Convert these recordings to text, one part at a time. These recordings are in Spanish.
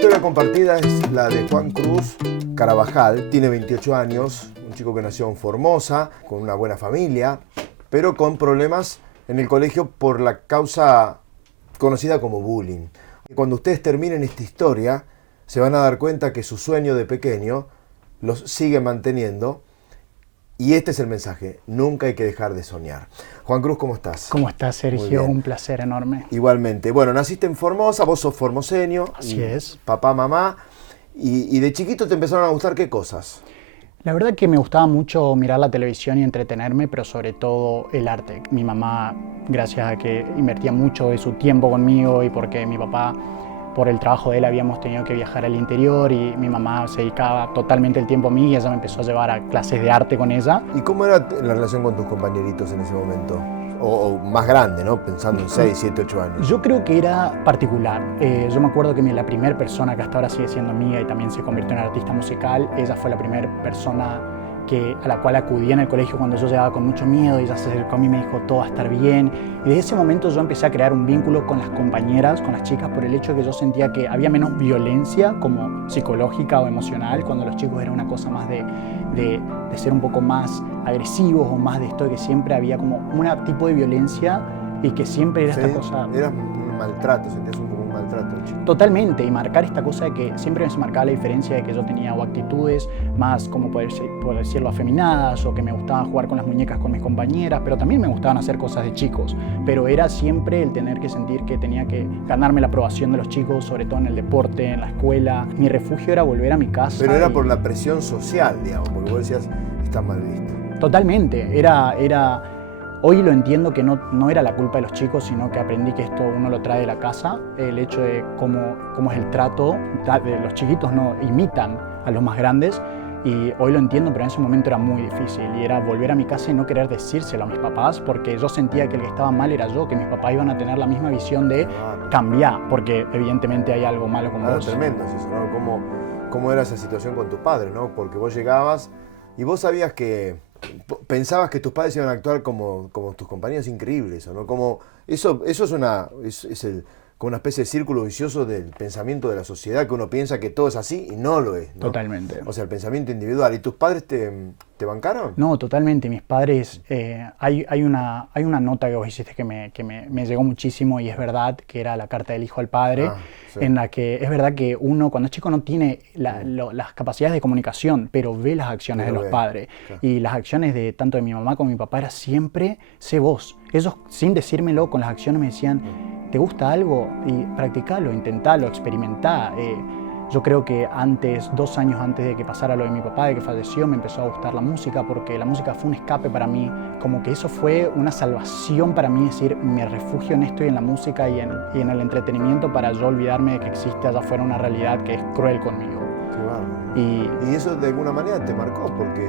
historia compartida es la de Juan Cruz Carabajal. Tiene 28 años, un chico que nació en Formosa, con una buena familia, pero con problemas en el colegio por la causa conocida como bullying. Cuando ustedes terminen esta historia, se van a dar cuenta que su sueño de pequeño los sigue manteniendo. Y este es el mensaje: nunca hay que dejar de soñar. Juan Cruz, ¿cómo estás? ¿Cómo estás, Sergio? Un placer enorme. Igualmente. Bueno, naciste en Formosa, vos sos formoseño. Así es. Papá, mamá. Y de chiquito te empezaron a gustar ¿qué cosas? La verdad que me gustaba mucho mirar la televisión y entretenerme, pero sobre todo el arte. Mi mamá, gracias a que invertía mucho de su tiempo conmigo y porque mi papá, por el trabajo de él, habíamos tenido que viajar al interior y mi mamá se dedicaba totalmente el tiempo a mí y ella me empezó a llevar a clases de arte con ella. ¿Y cómo era la relación con tus compañeritos en ese momento? O más grande, ¿no? Pensando en 6, 7, 8 años. Yo creo que era particular. Yo me acuerdo que la primera persona que hasta ahora sigue siendo amiga y también se convirtió en artista musical, ella fue la primera persona a la cual acudía en el colegio cuando yo llegaba con mucho miedo y ella se acercó a mí y me dijo todo va a estar bien. Y desde ese momento yo empecé a crear un vínculo con las compañeras, con las chicas, por el hecho de que yo sentía que había menos violencia como psicológica o emocional, cuando los chicos era una cosa más de ser un poco más agresivos o más de esto, de que siempre había como un tipo de violencia y que siempre era esta cosa... Era un maltrato, sentías como un maltrato. Totalmente, y marcar esta cosa de que siempre me marcaba la diferencia de que yo tenía o actitudes más, como poder decirlo, afeminadas, o que me gustaba jugar con las muñecas con mis compañeras, pero también me gustaban hacer cosas de chicos, pero era siempre el tener que sentir que tenía que ganarme la aprobación de los chicos, sobre todo en el deporte, en la escuela. Mi refugio era volver a mi casa. Pero era por la presión social, digamos, porque vos decías, está mal visto. Totalmente, hoy lo entiendo que no era la culpa de los chicos, sino que aprendí que esto uno lo trae de la casa, el hecho de cómo es el trato, los chiquitos no imitan a los más grandes, y hoy lo entiendo, pero en ese momento era muy difícil, y era volver a mi casa y no querer decírselo a mis papás, porque yo sentía que el que estaba mal era yo, que mis papás iban a tener la misma visión de cambiar, porque evidentemente hay algo malo con vos. Tremendo es eso, ¿no? ¿Cómo era esa situación con tus padres, ¿no? Porque vos llegabas y vos sabías pensabas que tus padres iban a actuar como tus compañeros increíbles, ¿o no? Eso es como una especie de círculo vicioso del pensamiento de la sociedad, que uno piensa que todo es así y no lo es, ¿no? Totalmente. O sea, el pensamiento individual. ¿Y tus padres te bancaron? No, totalmente. Mis padres, hay una nota que vos hiciste que me llegó muchísimo, y es verdad, que era la carta del hijo al padre, sí. En la que es verdad que uno cuando es chico no tiene las capacidades de comunicación, pero ve las acciones de los padres. Claro. Y las acciones de tanto de mi mamá como de mi papá era siempre, sé vos. Ellos, sin decírmelo, con las acciones me decían, ¿te gusta algo? Y practicalo, intentalo, experimentá. Yo creo que 2 años antes de que pasara lo de mi papá, de que falleció, me empezó a gustar la música, porque la música fue un escape para mí, como que eso fue una salvación para mí, decir, me refugio en esto y en la música y en el entretenimiento, para yo olvidarme de que existe allá afuera una realidad que es cruel conmigo. Claro. Y eso de alguna manera te marcó, porque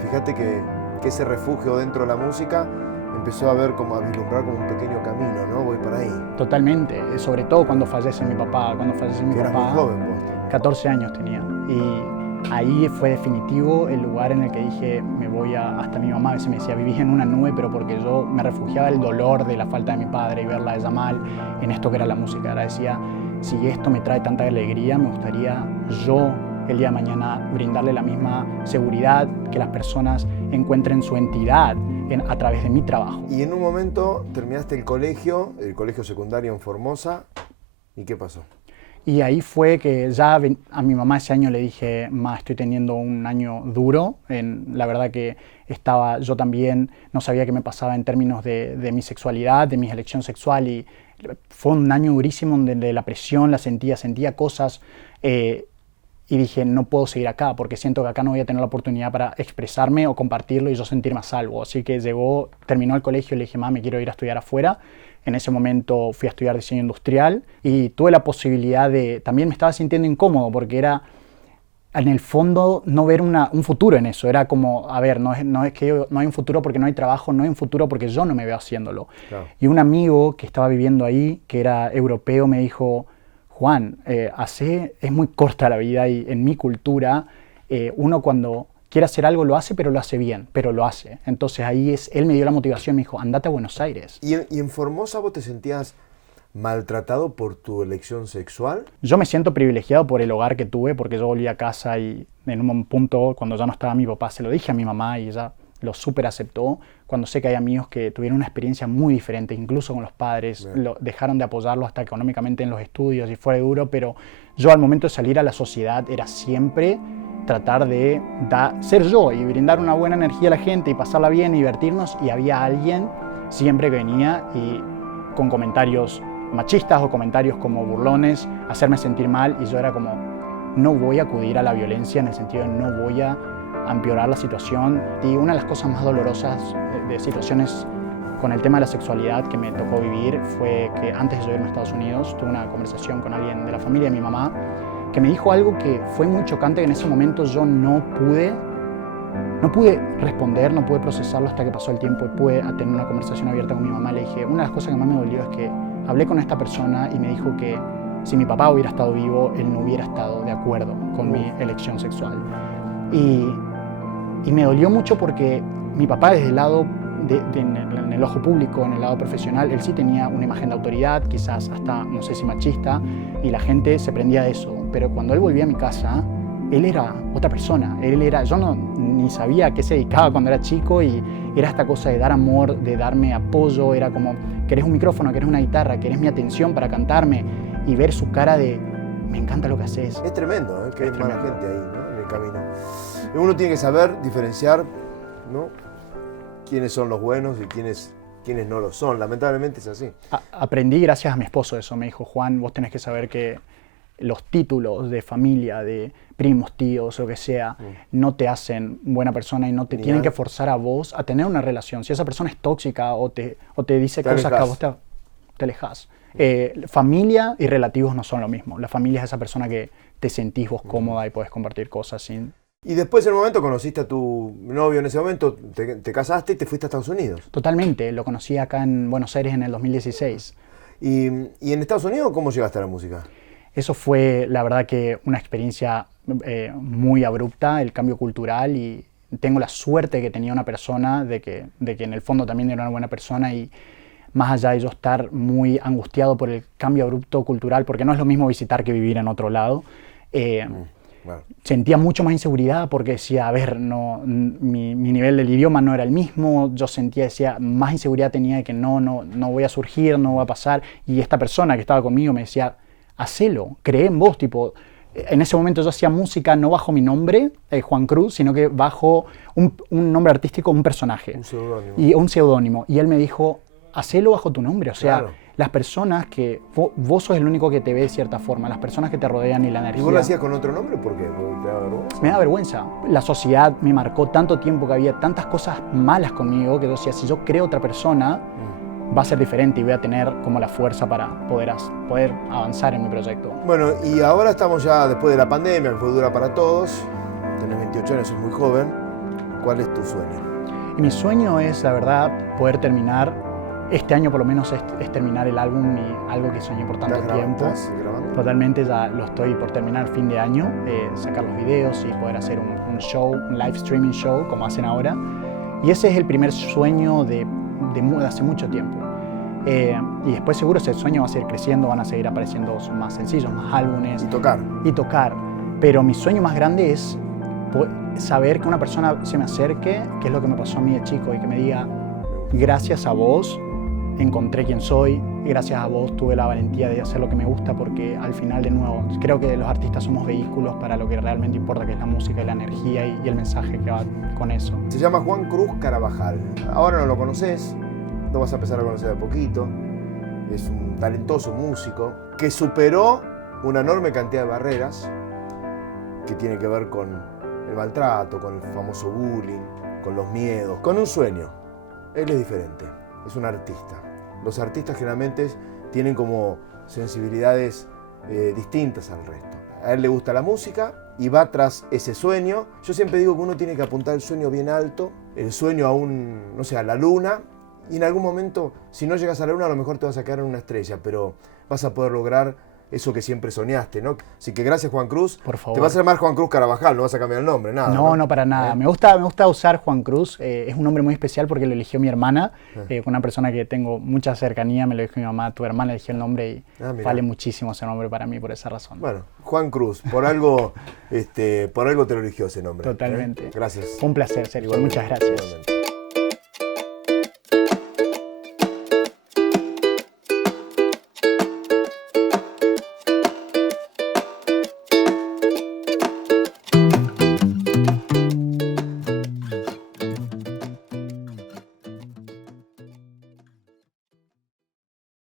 fíjate que ese refugio dentro de la música empezó a vislumbrar como un pequeño camino, ¿no? Voy para ahí. Totalmente, sobre todo cuando fallece mi papá. Eras muy joven vos. 14 años tenía, y ahí fue definitivo el lugar en el que dije, me voy hasta mi mamá a veces me decía, vivís en una nube, pero porque yo me refugiaba del dolor de la falta de mi padre y verla a ella mal en esto que era la música. Ahora decía, si esto me trae tanta alegría, me gustaría yo el día de mañana brindarle la misma seguridad, que las personas encuentren su entidad a través de mi trabajo. Y en un momento terminaste el colegio secundario en Formosa, ¿y qué pasó? Y ahí fue que ya a mi mamá ese año le dije, ma, estoy teniendo un año duro. La verdad que yo también no sabía qué me pasaba en términos de mi sexualidad, de mi elección sexual, y fue un año durísimo donde la presión la sentía cosas, y dije, no puedo seguir acá, porque siento que acá no voy a tener la oportunidad para expresarme o compartirlo y yo sentirme a salvo. Así que terminó el colegio y le dije, ma, me quiero ir a estudiar afuera. En ese momento fui a estudiar diseño industrial y tuve la posibilidad también me estaba sintiendo incómodo, porque era, en el fondo, no ver un futuro en eso. Era como, a ver, no es que no hay un futuro porque no hay trabajo, no hay un futuro porque yo no me veo haciéndolo. Claro. Y un amigo que estaba viviendo ahí, que era europeo, me dijo, Juan, es muy corta la vida, y en mi cultura uno cuando quiere hacer algo lo hace, pero lo hace bien, pero lo hace. Entonces él me dio la motivación, me dijo, andate a Buenos Aires. ¿Y en Formosa vos te sentías maltratado por tu elección sexual? Yo me siento privilegiado por el hogar que tuve, porque yo volví a casa y en un punto, cuando ya no estaba mi papá, se lo dije a mi mamá y ella lo súper aceptó. Cuando sé que hay amigos que tuvieron una experiencia muy diferente, incluso con los padres, dejaron de apoyarlo hasta económicamente en los estudios y fue duro, pero yo al momento de salir a la sociedad era siempre tratar de ser yo y brindar una buena energía a la gente y pasarla bien y divertirnos, y había alguien siempre que venía y con comentarios machistas o comentarios como burlones, hacerme sentir mal, y yo era como, no voy a acudir a la violencia en el sentido de no voy a empeorar la situación. Y una de las cosas más dolorosas de situaciones con el tema de la sexualidad que me tocó vivir fue que antes de yo irme a Estados Unidos tuve una conversación con alguien de la familia de mi mamá que me dijo algo que fue muy chocante, que en ese momento yo no pude responder, no pude procesarlo hasta que pasó el tiempo y pude tener una conversación abierta con mi mamá. Le dije, una de las cosas que más me dolió es que hablé con esta persona y me dijo que si mi papá hubiera estado vivo, él no hubiera estado de acuerdo con mi elección sexual. Y me dolió mucho porque mi papá, desde el lado en el ojo público, en el lado profesional, él sí tenía una imagen de autoridad, quizás hasta, no sé si machista, y la gente se prendía de eso. Pero cuando él volvía a mi casa, él era otra persona. Yo ni sabía a qué se dedicaba cuando era chico, y era esta cosa de dar amor, de darme apoyo. Era como, ¿querés un micrófono? ¿Querés una guitarra? ¿Querés mi atención para cantarme? Y ver su cara de, me encanta lo que haces. Es tremendo, que hay mala gente ahí, ¿no? En el camino. Uno tiene que saber diferenciar, ¿no?, quiénes son los buenos y quiénes no lo son. Lamentablemente es así. Aprendí gracias a mi esposo eso. Me dijo, Juan, vos tenés que saber que los títulos de familia, de primos, tíos, lo que sea, no te hacen buena persona y no te tienen que forzar a vos a tener una relación. Si esa persona es tóxica o te dice cosas que a vos te alejas. Familia y relativos no son lo mismo. La familia es esa persona que te sentís vos cómoda y podés compartir cosas sin... Y después en un momento conociste a tu novio, en ese momento te casaste y te fuiste a Estados Unidos. Totalmente, lo conocí acá en Buenos Aires en el 2016. ¿Y en Estados Unidos cómo llegaste a la música? Eso fue, la verdad, que una experiencia muy abrupta, el cambio cultural, y tengo la suerte que tenía una persona, de que en el fondo también era una buena persona, y más allá de yo estar muy angustiado por el cambio abrupto cultural, porque no es lo mismo visitar que vivir en otro lado, Bueno. Sentía mucho más inseguridad porque decía, a ver, mi nivel del idioma no era el mismo. Yo decía, más inseguridad tenía de que no voy a surgir, no va a pasar. Y esta persona que estaba conmigo me decía, hacelo, cree en vos. Tipo, en ese momento yo hacía música no bajo mi nombre, Juan Cruz, sino que bajo un nombre artístico, un personaje. Un seudónimo. Y un seudónimo. Y él me dijo, hacelo bajo tu nombre. O sea, claro. Las personas que... Vos sos el único que te ve de cierta forma, las personas que te rodean y la energía... ¿Y vos lo hacías con otro nombre? ¿Por qué? ¿Porque te da vergüenza? Me da vergüenza. La sociedad me marcó tanto tiempo que había tantas cosas malas conmigo que yo decía, si yo creo otra persona, va a ser diferente y voy a tener como la fuerza para poder avanzar en mi proyecto. Bueno, y ahora estamos ya después de la pandemia, que fue dura para todos. Tenés 28 años, sos muy joven. ¿Cuál es tu sueño? Y mi sueño es, la verdad, poder terminar... Este año por lo menos es terminar el álbum, y algo que soñé por tanto tiempo. ¿Estás grabando? Totalmente, ya lo estoy por terminar fin de año, sacar los videos y poder hacer un show, un live streaming show como hacen ahora. Y ese es el primer sueño de hace mucho tiempo. Y después seguro ese sueño va a seguir creciendo, van a seguir apareciendo más sencillos, más álbumes. Y tocar. Pero mi sueño más grande es saber que una persona se me acerque, que es lo que me pasó a mí de chico, y que me diga, gracias a vos encontré quién soy, gracias a vos tuve la valentía de hacer lo que me gusta, porque al final, de nuevo, creo que los artistas somos vehículos para lo que realmente importa, que es la música y la energía y el mensaje que va con eso. Se llama Juan Cruz Carabajal. Ahora no lo conoces, lo vas a empezar a conocer de a poquito. Es un talentoso músico que superó una enorme cantidad de barreras que tiene que ver con el maltrato, con el famoso bullying, con los miedos, con un sueño. Él es diferente, es un artista. Los artistas generalmente tienen como sensibilidades distintas al resto. A él le gusta la música y va tras ese sueño. Yo siempre digo que uno tiene que apuntar el sueño bien alto, el sueño a la luna, y en algún momento, si no llegas a la luna, a lo mejor te vas a quedar en una estrella, pero vas a poder lograr eso que siempre soñaste, ¿no? Así que gracias, Juan Cruz. Por favor. Te vas a llamar Juan Cruz Carabajal, no vas a cambiar el nombre, nada. No, no para nada. Me gusta usar Juan Cruz. Es un nombre muy especial porque lo eligió mi hermana, una persona que tengo mucha cercanía. Me lo dijo mi mamá, tu hermana eligió el nombre y vale muchísimo ese nombre para mí por esa razón. Bueno, Juan Cruz, por algo te lo eligió ese nombre. Totalmente. Gracias. Fue un placer, Sergio. Muchas gracias. Igualmente.